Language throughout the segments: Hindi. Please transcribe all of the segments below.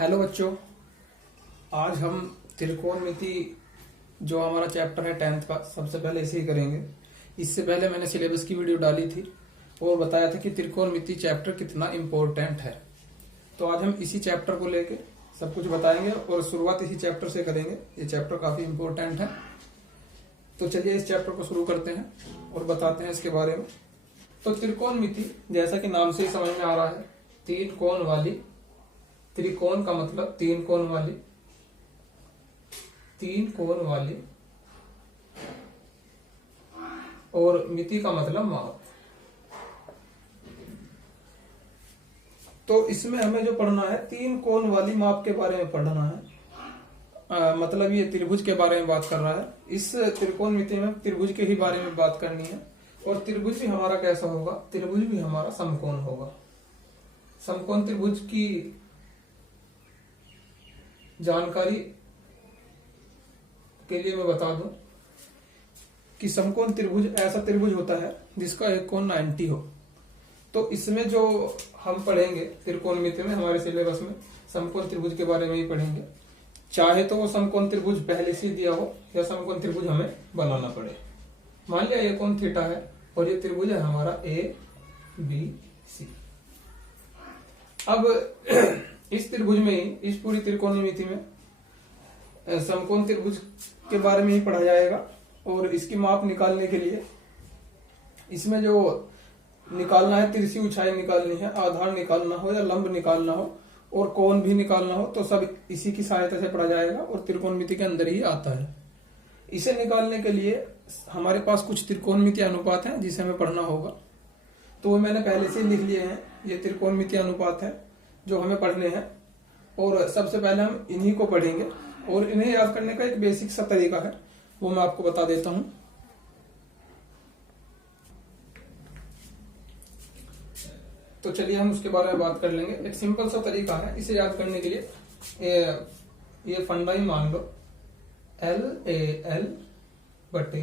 हेलो बच्चों, आज हम त्रिकोणमिति जो हमारा चैप्टर है 10th का, सबसे पहले इसे ही करेंगे। इससे पहले मैंने सिलेबस की वीडियो डाली थी और बताया था कि त्रिकोणमिति चैप्टर कितना इम्पोर्टेंट है। तो आज हम इसी चैप्टर को लेके सब कुछ बताएंगे और शुरुआत इसी चैप्टर से करेंगे। ये चैप्टर काफी इम्पोर्टेंट है। तो चलिए इस चैप्टर को शुरू करते हैं और बताते हैं इसके बारे में। तो त्रिकोणमिति जैसा कि नाम से ही समझ में आ रहा है, तीन कोण वाली। त्रिकोण का मतलब तीन कोण वाली, तीन कोण वाली, और मिति का मतलब माप। तो इसमें हमें जो पढ़ना है, तीन कोण वाली माप के बारे में पढ़ना है। मतलब ये त्रिभुज के बारे में बात कर रहा है। इस त्रिकोणमिति में त्रिभुज के ही बारे में बात करनी है। और त्रिभुज भी हमारा कैसा होगा? त्रिभुज भी हमारा समकोण होगा। समकोण त्रिभुज की जानकारी के लिए मैं बता दूं कि समकोण त्रिभुज ऐसा त्रिभुज होता है जिसका एक कोण 90 हो। तो इसमें जो हम पढ़ेंगे त्रिकोणमिति में, हमारे सिलेबस में समकोण त्रिभुज के बारे में ही पढ़ेंगे। चाहे तो वो समकोण त्रिभुज पहले से दिया हो या समकोण त्रिभुज हमें बनाना पड़े। मान लिया ये कोण थीटा है और ये त्रिभुज है हमारा ABC। अब इस त्रिभुज में ही, इस पूरी त्रिकोणमिति में समकोण त्रिभुज के बारे में ही पढ़ा जाएगा। और इसकी माप निकालने के लिए इसमें जो निकालना है, तिरछी ऊंचाई निकालनी है, आधार निकालना हो या लंब निकालना हो और कोण भी निकालना हो, तो सब इसी की सहायता से पढ़ा जाएगा और त्रिकोणमिति के अंदर ही आता है। इसे निकालने के लिए हमारे पास कुछ त्रिकोणमिति अनुपात हैं जिसे हमें पढ़ना होगा। तो वो मैंने पहले से लिख लिए हैं। ये त्रिकोणमिति अनुपात है जो हमें पढ़ने हैं और सबसे पहले हम इन्हीं को पढ़ेंगे। और इन्हें याद करने का एक बेसिक सा तरीका है, वो मैं आपको बता देता हूं। तो चलिए हम उसके बारे में बात कर लेंगे। एक सिंपल सा तरीका है इसे याद करने के लिए। ये फंडा ही मान लो, LAL बटे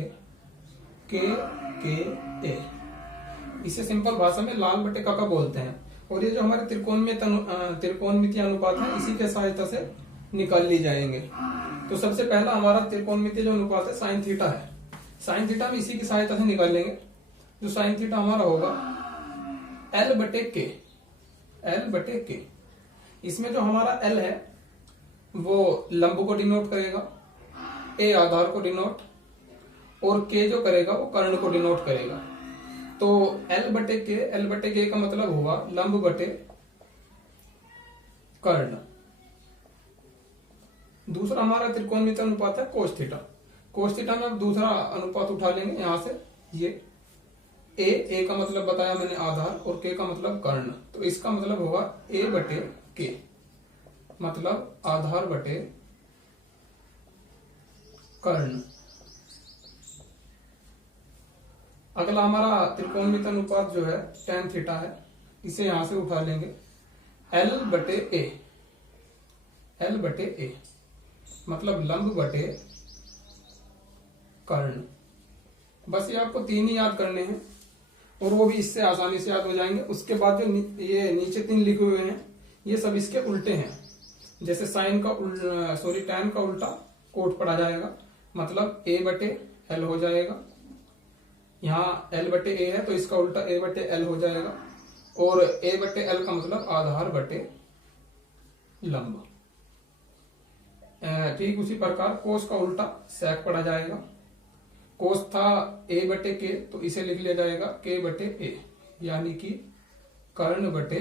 KA। इसे सिंपल भाषा में लाल बटे काका बोलते हैं। और ये जो हमारे त्रिकोणमिति अनुपात है, इसी के सहायता से निकाल ली जाएंगे। तो सबसे पहला हमारा त्रिकोणमिति जो अनुपात है साइन थीटा है। साइन थीटा में इसी की सहायता से निकालेंगे। जो साइन थीटा हमारा होगा L बटे K। इसमें जो हमारा L है वो लंब को डिनोट करेगा, A आधार को डिनोट, और K जो करेगा वो कर्ण को डिनोट करेगा। तो L बटे K का मतलब हुआ लंब बटे कर्ण। दूसरा हमारा त्रिकोणमिति अनुपात है कोस थीटा। कोस थीटा में दूसरा अनुपात उठा लेंगे यहां से। ये A का मतलब बताया मैंने आधार और K का मतलब कर्ण। तो इसका मतलब होगा A बटे K, मतलब आधार बटे कर्ण। अगला हमारा त्रिकोणमिति अनुपात जो है tan थीटा है, इसे यहां से उठा लेंगे L बटे A, मतलब लंब बटे कर्ण। बस ये आपको तीन ही याद करने हैं और वो भी इससे आसानी से याद हो जाएंगे। उसके बाद जो ये नीचे तीन लिखे हुए हैं, ये सब इसके उल्टे हैं। जैसे tan का उल्टा कोट पढ़ा जाएगा, मतलब A बटे L हो जाएगा। यहाँ L बटे A है तो इसका उल्टा A बटे L हो जाएगा। और A बटे L का मतलब आधार बटे लंब। ठीक उसी प्रकार कोस का उल्टा sec पढ़ा जाएगा। कोस था A बटे K, तो इसे लिख लिया जाएगा K बटे A, यानी कि कर्ण बटे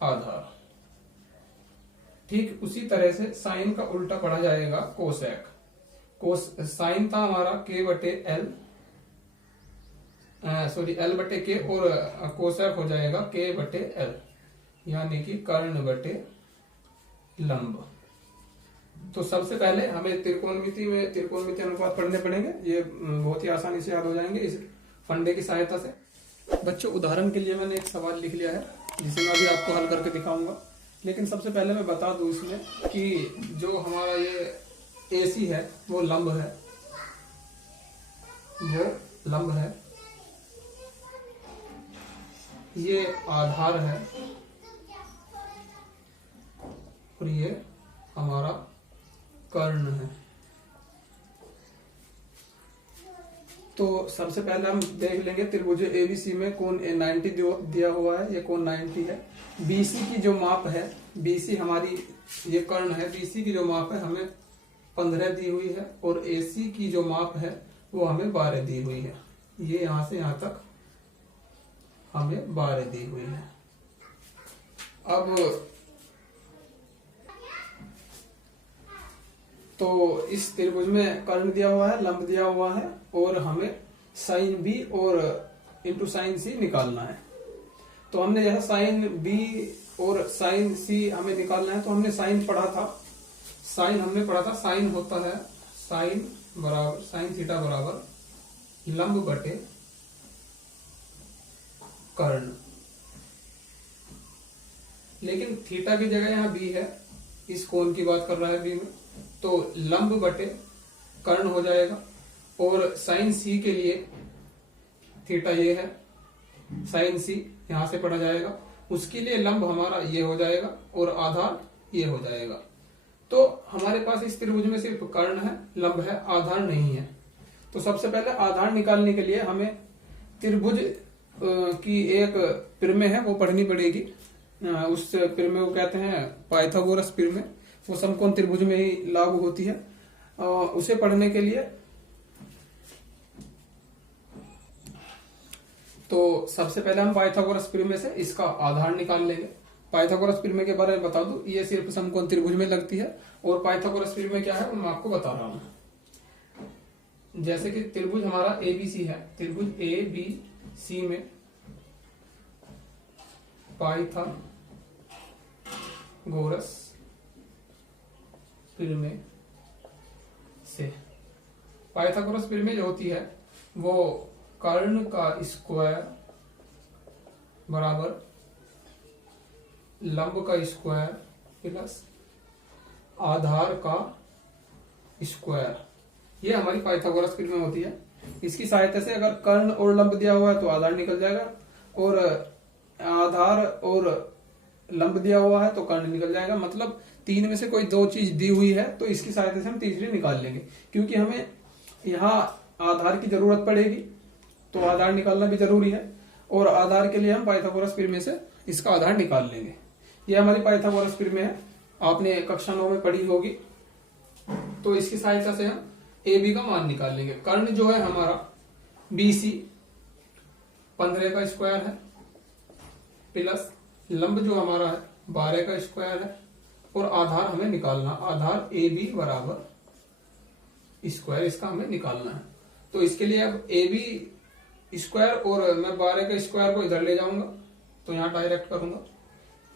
आधार। ठीक उसी तरह से साइन का उल्टा पढ़ा जाएगा कोसेक। साइन था हमारा K बटे L, L बटे K, और कोसेक हो जाएगा K बटे L, यानी कि कर्ण बटे लंब। तो सबसे पहले हमें त्रिकोणमिति अनुपात पढ़ने पड़ेंगे। ये बहुत ही आसानी से याद हो जाएंगे इस फंडे की सहायता से। बच्चों, उदाहरण के लिए मैंने एक सवाल लिख लिया है जिसे मैं अभी आपको हल करके दिखाऊंगा। लेकिन सबसे पहले मैं बता दूं इसमें कि जो हमारा ये AC है वो लंब है, ये आधार है और ये हमारा कर्ण है। तो सबसे पहले हम देख लेंगे त्रिभुज एबीसी में कोण 90 दिया हुआ है, ये कोण 90 है। बीसी की जो माप है, बीसी हमारी ये कर्ण है, बीसी की जो माप है हमें 15 दी हुई है और एसी की जो माप है वो हमें 12 दी हुई है। ये यहां से यहां तक हमें 12 दी हुई है। अब तो इस त्रिभुज में कर्ण दिया हुआ है, लंब दिया हुआ है और हमें साइन बी और इंटू साइन सी निकालना है। तो हमने जैसा साइन बी और साइन सी हमें निकालना है, तो हमने साइन पढ़ा था, साइन हमने पढ़ा था, साइन होता है साइन थीटा बराबर लंब बटे कर्ण। लेकिन थीटा की जगह यहां बी है, इस कोण की बात कर रहा है बी में, तो लंब बटे कर्ण हो जाएगा। और साइन सी के लिए थीटा ये है, साइन सी यहां से पढ़ा जाएगा, उसके लिए लंब हमारा ये हो जाएगा और आधार ये हो जाएगा। तो हमारे पास इस त्रिभुज में सिर्फ कर्ण है, लंब है, आधार नहीं है। तो सबसे पहले आधार निकालने के लिए हमें त्रिभुज की एक प्रमेय है वो पढ़नी पड़ेगी। उस प्रमेय को कहते हैं पाइथागोरस प्रमेय, वो समकोण त्रिभुज में ही लागू होती है। उसे पढ़ने के लिए तो सबसे पहले हम पाइथागोरस प्रमेय से इसका आधार निकाल लेंगे। पाइथागोरस प्रमेय के बारे में बता दूं, ये सिर्फ समकोण त्रिभुज में लगती है और पाइथागोरस प्रमेय क्या है वो मैं आपको बता रहा हूं। जैसे कि त्रिभुज हमारा एबीसी है, त्रिभुज ए बी सी में पाइथागोरस प्रमेय से, पाइथागोरस प्रमेय जो होती है वो कर्ण का स्क्वायर बराबर लंब का स्क्वायर प्लस आधार का स्क्वायर, ये हमारी पाइथागोरस प्रमेय होती है। इसकी सहायता से अगर कर्ण और लंब दिया हुआ है तो आधार निकल जाएगा, और आधार और लंब दिया हुआ है तो कर्ण निकल जाएगा। मतलब तीन में से कोई दो चीज दी हुई है तो इसकी सहायता से हम तीसरी निकाल लेंगे, क्योंकि हमें यहाँ आधार की जरूरत पड़ेगी तो आधार निकालना भी जरूरी है, और आधार के लिए हम पाइथागोरस प्रमेय से इसका आधार निकाल लेंगे। ये हमारी पाइथागोरस प्रमेय है, आपने कक्षा 9 में पढ़ी होगी। तो इसकी सहायता से हम ए बी का मान निकाल लेंगे। कर्ण जो है हमारा बीसी 15 का स्क्वायर है प्लस लंब जो हमारा है 12 का स्क्वायर है, और आधार हमें निकालना, आधार ए बी बराबर स्क्वायर, इसका हमें निकालना है। तो इसके लिए अब ए बी स्क्वायर और मैं 12 का स्क्वायर को इधर ले जाऊंगा तो यहां डायरेक्ट करूंगा,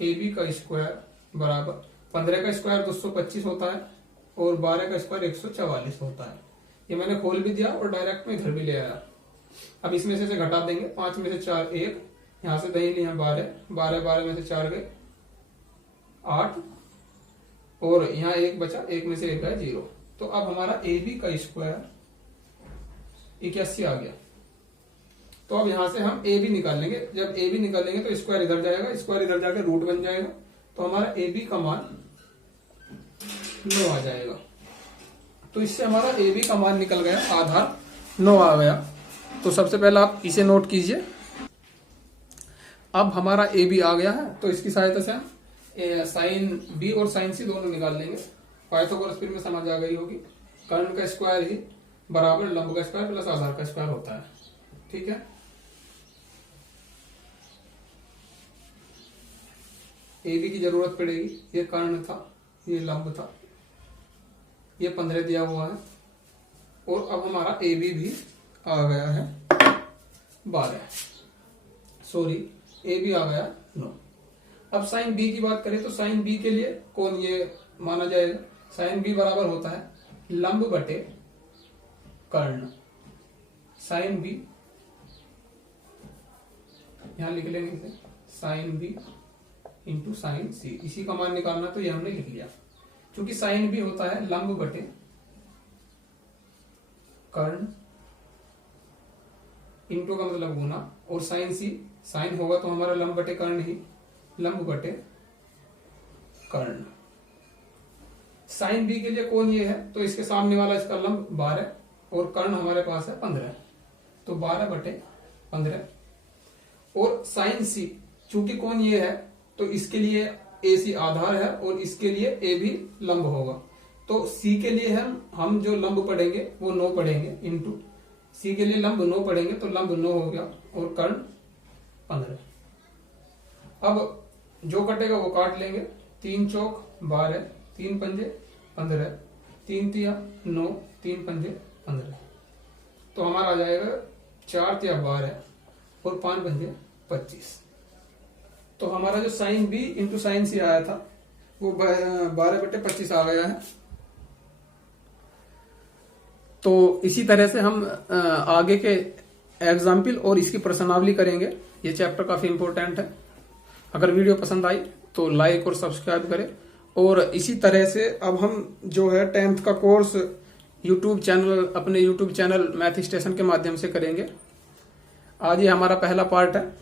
ए बी का स्क्वायर बराबर 15 का स्क्वायर 225 होता है और 12 का स्क्वायर 144 होता है। ये मैंने खोल भी दिया और डायरेक्ट में इधर भी ले आया। अब इसमें से घटा देंगे, 5 में से 4 1, यहां से दही लिया 12 में से 4 गए 8, और यहाँ 1 बचा, 1 में से 1 है 0। तो अब हमारा ए बी का स्क्वायर 81 आ गया। तो अब यहां से हम ए बी निकाल लेंगे। जब ए बी निकालेंगे तो स्क्वायर इधर जाएगा, स्क्वायर इधर जाकर रूट बन जाएगा, तो हमारा ए बी का मान 9 आ जाएगा। तो इससे हमारा ए बी का मान निकल गया, आधार 9 आ गया। तो सबसे पहले आप इसे नोट कीजिए। अब हमारा ए बी आ गया है, तो इसकी सहायता से हम साइन बी और साइन सी दोनों निकाल लेंगे। पाइथागोरस प्रमेय समझ आ गई होगी, कर्ण का स्क्वायर ही बराबर लंब का स्क्वायर प्लस आधार का स्क्वायर होता है। ठीक है, ए बी की जरूरत पड़ेगी, ये कर्ण था, ये लंब था, ये 15 दिया हुआ है, और अब हमारा ए बी भी आ गया है 12, सॉरी ए बी आ गया 9। अब साइन बी की बात करें तो साइन बी के लिए कौन ये माना जाएगा, साइन बी बराबर होता है लंब बटे कर्ण। साइन बी यहां लिख लेंगे, साइन बी इंटू साइन सी, इसी का मान निकालना, तो ये हमने लिख लिया। क्योंकि साइन बी होता है लंब बटे कर्ण, इंटू का मतलब गुना, और साइन सी, साइन होगा तो हमारा लंब बटे कर्ण ही, लंब बटे कर्ण। साइन बी के लिए कोण ये है, तो इसके सामने वाला इसका लंब 12 और कर्ण हमारे पास है 15, तो 12/15। और साइन सी, चूंकि कोण ये है तो इसके लिए ए सी आधार है और इसके लिए ए भी लंब होगा, तो सी के लिए हम जो लंब पढ़ेंगे वो 9 पढ़ेंगे, इंटू सी के लिए लंब 9 पढ़ेंगे, तो लंब 9 हो गया और कर्ण 15। अब जो कटेगा वो काट लेंगे, 3 चौक 12, 3 पंजे 15, 3 तिया 9, 3 पंजे 15, तो हमारा आ जाएगा 4 तिया 12 और 5 पंजे 25। तो हमारा जो साइन बी इंटू साइन सी आया था वो 12/25 आ गया है। तो इसी तरह से हम आगे के एग्जाम्पल और इसकी प्रश्नावली करेंगे। ये चैप्टर काफी इंपॉर्टेंट है। अगर वीडियो पसंद आई तो लाइक और सब्सक्राइब करें। और इसी तरह से अब हम जो है 10th का कोर्स अपने यूट्यूब चैनल मैथ स्टेशन के माध्यम से करेंगे। आज ये हमारा पहला पार्ट है,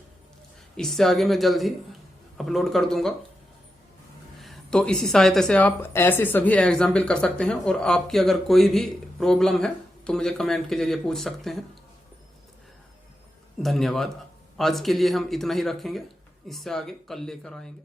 इससे आगे मैं जल्द ही अपलोड कर दूंगा। तो इसी सहायता से आप ऐसे सभी एग्जाम्पल कर सकते हैं और आपकी अगर कोई भी प्रॉब्लम है तो मुझे कमेंट के जरिए पूछ सकते हैं। धन्यवाद। आज के लिए हम इतना ही रखेंगे, इससे आगे कल लेकर आएंगे।